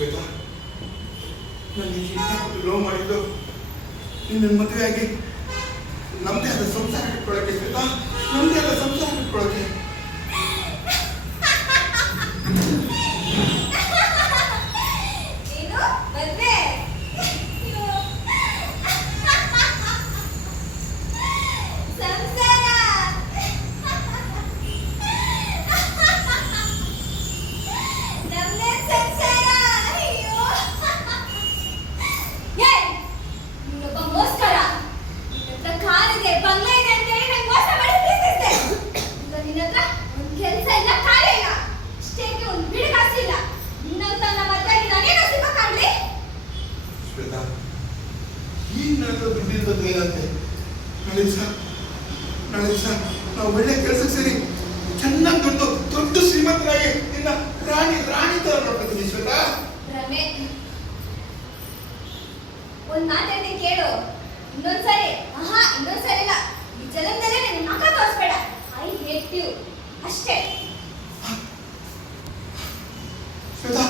ಶ್ವೇತಾ, ನನಗೆ ಇಷ್ಟಪಟ್ಟು ಲವ್ ಮಾಡಿದ್ದು ನಿನ್ನ ಮದುವೆ ಆಗಿ ನಮ್ಮದೇ ಆದ ಸಂಸಾರ ಇಟ್ಕೊಳ್ಳೋಕೆ ಶ್ವೇತಾ, ನಮ್ಮದೇ ಆದ ಸಂಸಾರ ಇಟ್ಕೊಳ್ಳೋಕೆ. ನಾಳೆ ದಿವಸ ನಾವು ಒಳ್ಳೆ ಕೆಲಸಕ್ಕೆ ಸೇರಿ ಚೆನ್ನಾಗಿ ದೊಡ್ಡ ಶ್ರೀಮಂತರಾಗಿ ನಿನ್ನ ರಾಣಿ ತರ ನೋಡ್ಕೊತೀನಿ ಶ್ವೇತಾ. ರಮೇ, ಒಂದ್ ಮಾತಾಡ್ತೀನಿ ಕೇಳು. ಇನ್ನೊಂದ್ಸರಿ ಇಲ್ಲ, ಈ ಜನ್ಮದಲ್ಲೇ ನನ್ನ ಮಗ ತೋರಿಸ್ಬೇಡ. ಐ ಹೇಟ್ ಯು ಅಷ್ಟೇ. ಶ್ವೇತಾ,